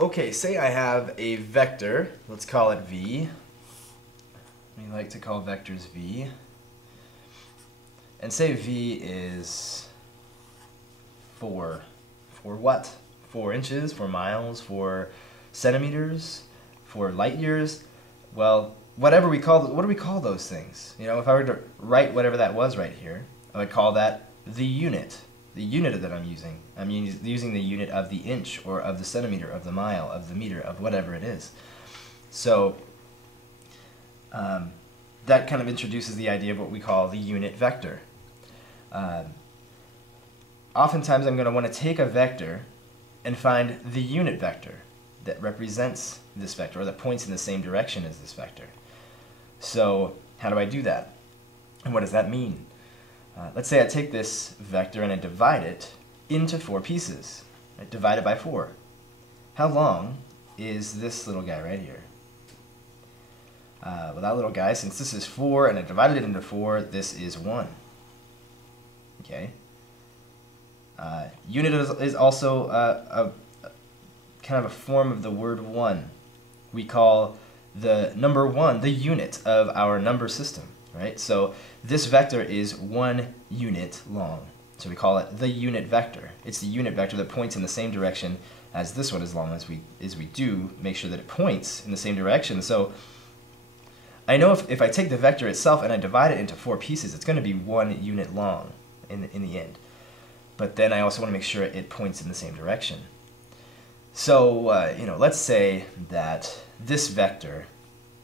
Okay, say I have a vector, let's call it v. We like to call vectors v. And say v is 4. For what? 4 inches, 4 miles, 4 centimeters, 4 light years? Well, whatever we call, what do we call those things? You know, if I were to write whatever that was right here, I would call that the unit. The unit that I'm using. I'm using the unit of the inch or of the centimeter, of the mile, of the meter, of whatever it is. So that kind of introduces the idea of what we call the unit vector. Oftentimes I'm going to want to take a vector and find the unit vector that represents this vector or that points in the same direction as this vector. So how do I do that? And what does that mean? Let's say I take this vector and I divide it into 4 pieces. I divide it by 4. How long is this little guy right here? Well, that little guy, since this is 4 and I divided it into 4, this is 1. Okay. Unit is also a kind of a form of the word 1. We call the number 1 the unit of our number system. Right? So this vector is 1 unit long. So we call it the unit vector. It's the unit vector that points in the same direction as this one, as long as we do make sure that it points in the same direction. So I know if I take the vector itself and I divide it into 4 pieces, it's going to be 1 unit long in the end. But then I also want to make sure it points in the same direction. So you know, let's say that this vector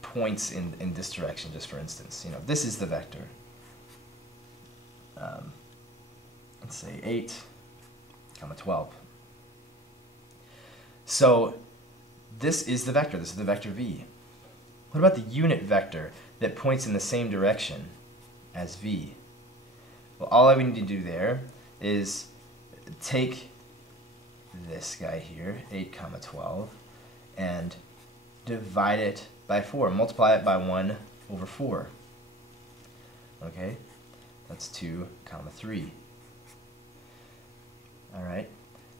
points in this direction, just for instance. You know, this is the vector. Let's say 8, 12. So this is the vector. This is the vector v. What about the unit vector that points in the same direction as v? Well, all I need to do there is take this guy here, 8, 12, and divide it by 4. Multiply it by 1 over 4. Okay? That's 2, 3. Alright?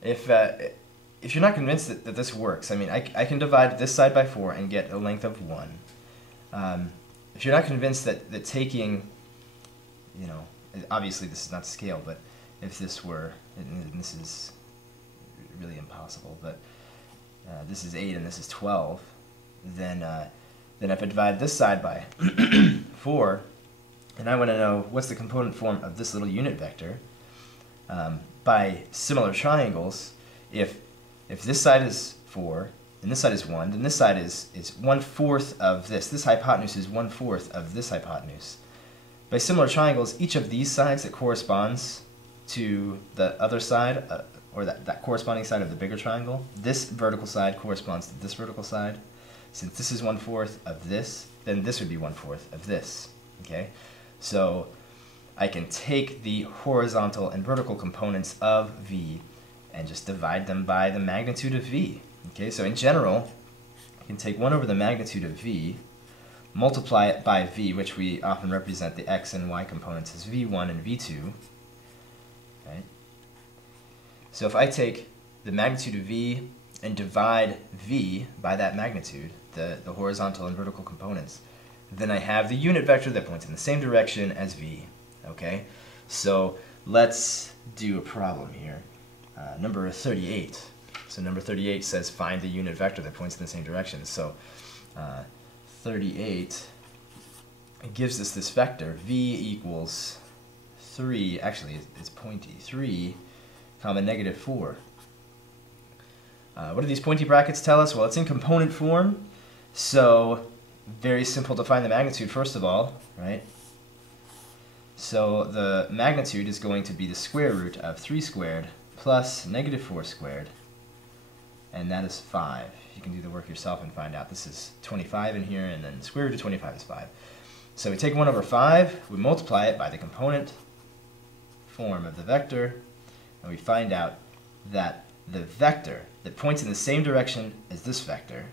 If you're not convinced that this works, I mean, I can divide this side by 4 and get a length of 1. If you're not convinced that taking, you know, obviously this is not scale, but if this were, and this is really impossible, but this is 8 and this is 12, then if I divide this side by 4, and I want to know what's the component form of this little unit vector, by similar triangles, if this side is 4 and this side is 1, then this side is 1/4 of this. This hypotenuse is 1/4 of this hypotenuse. By similar triangles, each of these sides that corresponds to the other side, or that corresponding side of the bigger triangle, this vertical side corresponds to this vertical side. Since this is 1/4 of this, then this would be 1/4 of this. Okay? So I can take the horizontal and vertical components of v and just divide them by the magnitude of v. Okay? So in general, you can take 1 over the magnitude of v, multiply it by v, which we often represent the x and y components as v1 and v2. Right? So if I take the magnitude of v and divide v by that magnitude, the horizontal and vertical components, then I have the unit vector that points in the same direction as v. Okay? So let's do a problem here. Number 38. So number 38 says find the unit vector that points in the same direction. So 38, it gives us this vector, v equals 3, actually it's pointy, 3, comma, -4. What do these pointy brackets tell us? Well, it's in component form, so very simple to find the magnitude first of all, right? So the magnitude is going to be the square root of 3 squared plus -4 squared, and that is 5. You can do the work yourself and find out. This is 25 in here, and then the square root of 25 is 5. So we take 1 over 5, we multiply it by the component form of the vector, and we find out that the vector that points in the same direction as this vector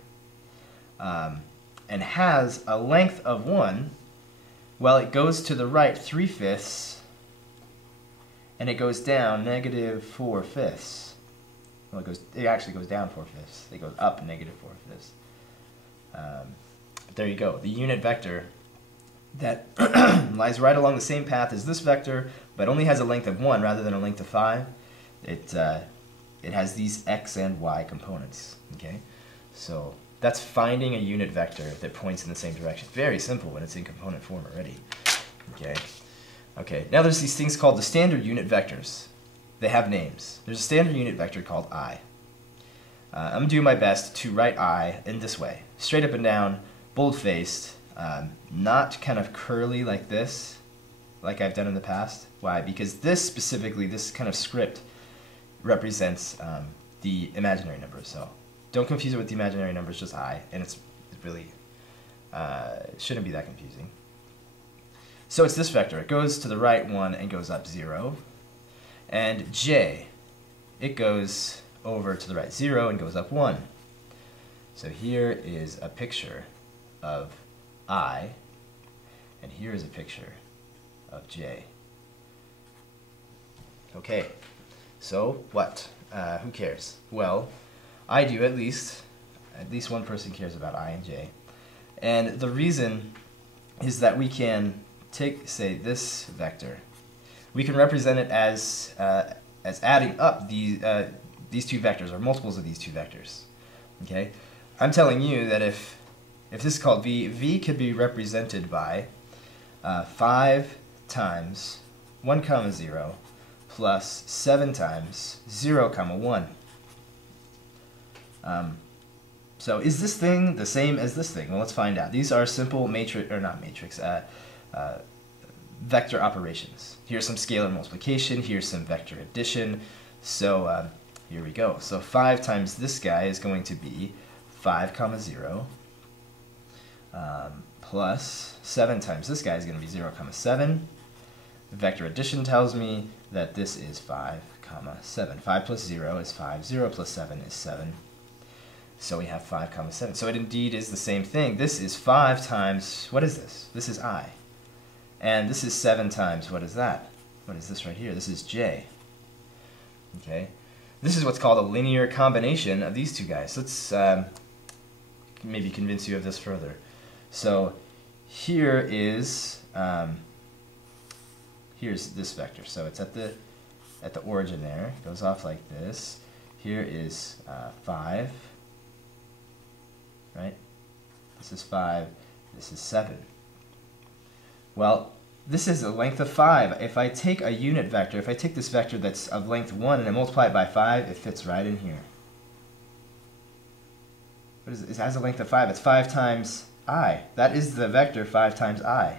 and has a length of 1, well, it goes to the right 3/5 and it goes down -4/5. well, it actually goes down 4/5. It goes up negative 4/5. But there you go. The unit vector that lies right along the same path as this vector, but only has a length of 1 rather than a length of 5. It has these x and y components. Okay, so that's finding a unit vector that points in the same direction. Very simple when it's in component form already. Okay. Okay. Now there's these things called the standard unit vectors. They have names. There's a standard unit vector called I. I'm going to do my best to write I in this way. Straight up and down, bold-faced, not kind of curly like this, like I've done in the past. Why? Because this specifically, this kind of script, represents the imaginary numbers. So don't confuse it with the imaginary numbers, just I, and it really shouldn't be that confusing. So it's this vector. It goes to the right 1 and goes up 0. And j, it goes over to the right 0 and goes up 1. So here is a picture of I, and here is a picture of j. Okay, so what? Who cares? Well, I do at least. At least one person cares about I and j. And the reason is that we can take, say, this vector. We can represent it as adding up these two vectors, or multiples of these two vectors. Okay, I'm telling you that if this is called v could be represented by 5 times 1, 0 plus 7 times 0, 1. So is this thing the same as this thing? Well, let's find out. These are simple vector operations. Here's some scalar multiplication, here's some vector addition. So here we go. So 5 times this guy is going to be 5, 0, plus 7 times this guy is going to be 0, 7. Vector addition tells me that this is 5, 7. 5 plus 0 is 5. 0 plus 7 is 7. So we have 5, 7. So it indeed is the same thing. This is 5 times, what is this? This is I. And this is 7 times, what is that? What is this right here? This is j. Okay. This is what's called a linear combination of these two guys. Let's maybe convince you of this further. So here is, here's this vector. So it's at the origin there. It goes off like this. Here is 5. Right? This is 5. This is 7. Well, this is a length of 5. If I take a unit vector, if I take this vector that's of length 1 and I multiply it by 5, it fits right in here. What is it? It has a length of 5. It's 5 times I. That is the vector 5 times I.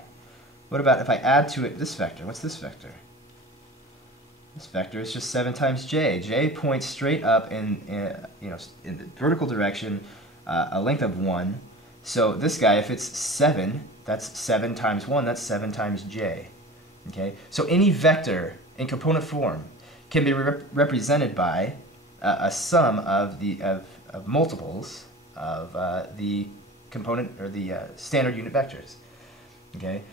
What about if I add to it this vector? What's this vector? This vector is just 7 times j. J points straight up in the vertical direction, a length of 1. So this guy, if it's 7, that's 7 times 1, that's 7 times j. Okay? So any vector in component form can be represented by a sum of multiples of the component, or the standard unit vectors. Okay?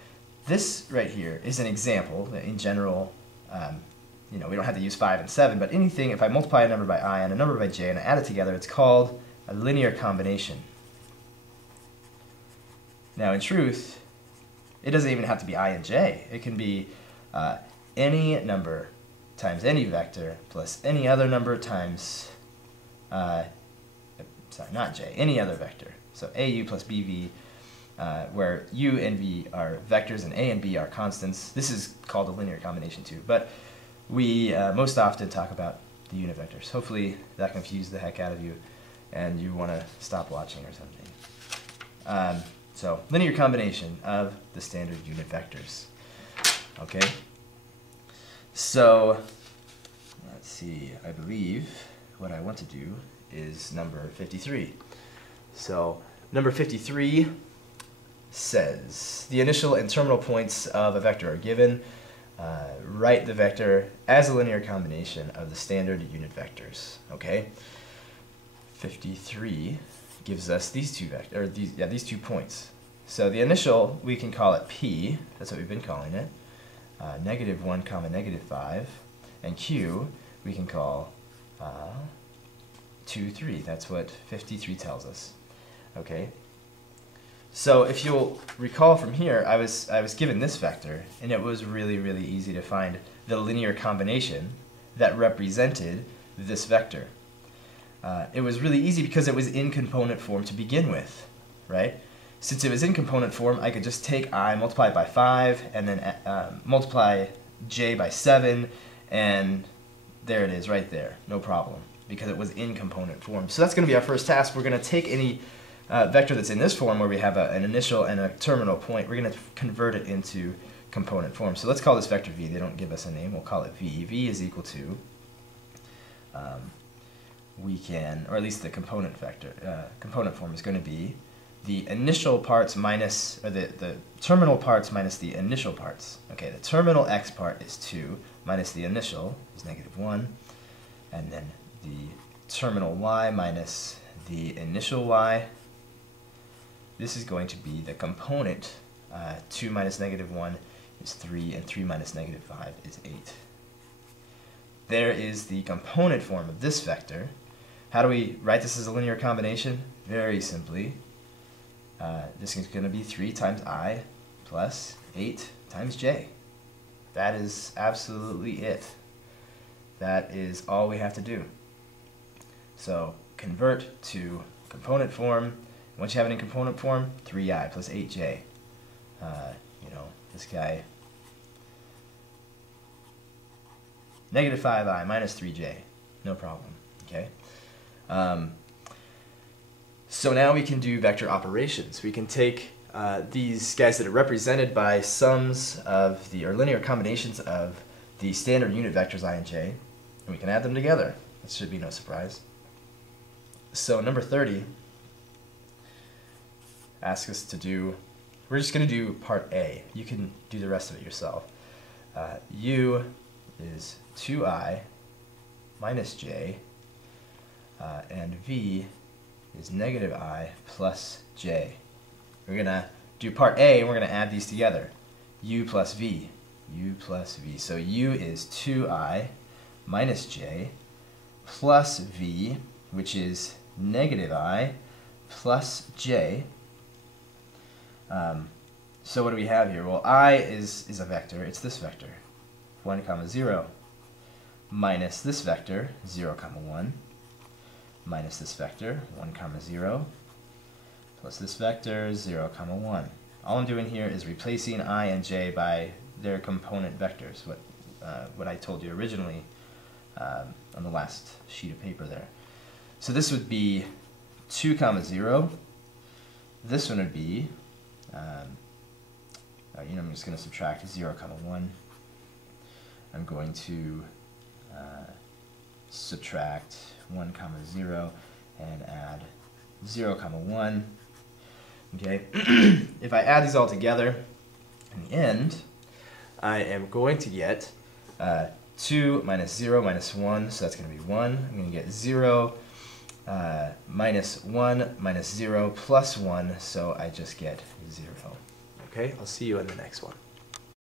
This right here is an example that in general, we don't have to use 5 and 7, but anything, if I multiply a number by I and a number by j and I add it together, it's called a linear combination. Now, in truth, it doesn't even have to be I and j. It can be any number times any vector plus any other number times, not j, any other vector. So AU plus BV, where U and V are vectors and A and B are constants. This is called a linear combination too, but we most often talk about the unit vectors. Hopefully that confused the heck out of you and you want to stop watching or something. So, linear combination of the standard unit vectors. Okay? So, let's see, I believe what I want to do is number 53. So, number 53 says, the initial and terminal points of a vector are given. Write the vector as a linear combination of the standard unit vectors. Okay? 53 gives us these two these 2 points. So the initial, we can call it P, that's what we've been calling it, -1, -5, and Q we can call 2, 3. That's what 53 tells us. Okay. So if you'll recall from here, I was given this vector, and it was really, really easy to find the linear combination that represented this vector. It was really easy because it was in component form to begin with, right? Since it was in component form, I could just take I, multiply it by 5, and then multiply j by 7, and there it is right there, no problem, because it was in component form. So that's going to be our first task. We're going to take any vector that's in this form where we have an initial and a terminal point. We're going to convert it into component form. So let's call this vector v. They don't give us a name. We'll call it v. v is equal to, we can, or at least the component vector, component form is going to be the initial parts minus, or the terminal parts minus the initial parts. Okay, the terminal x part is 2 minus the initial is -1, and then the terminal y minus the initial y. This is going to be the component. 2 minus -1 is 3, and 3 minus -5 is 8. There is the component form of this vector. How do we write this as a linear combination? Very simply, this is going to be 3 times I plus 8 times j. That is absolutely it. That is all we have to do. So convert to component form. Once you have it in component form, 3i plus 8j. You know, this guy, -5i minus 3j. No problem. Okay. So now we can do vector operations. We can take these guys that are represented by sums of the, or linear combinations of the standard unit vectors I and j, and we can add them together. This should be no surprise. So number 30 asks us to do, we're just going to do part A. You can do the rest of it yourself. U is 2i minus j, and v is -i plus j. We're going to do part A, and we're going to add these together. U plus v. U plus v. So u is 2i minus j plus v, which is -i plus j. So what do we have here? Well, I is a vector. It's this vector, 1, 0, minus this vector, 0, 1, minus this vector, 1, 0, plus this vector, 0, 1. All I'm doing here is replacing I and j by their component vectors, what I told you originally on the last sheet of paper there. So this would be 2, 0. This one would be, I'm just going to subtract 0, 1. I'm going to subtract 1, 0 and add 0, 1. Okay, if I add these all together, in the end, I am going to get 2 minus 0 minus 1, so that's going to be 1. I'm going to get 0 minus 1 minus 0 plus 1, so I just get 0. Okay, I'll see you in the next one.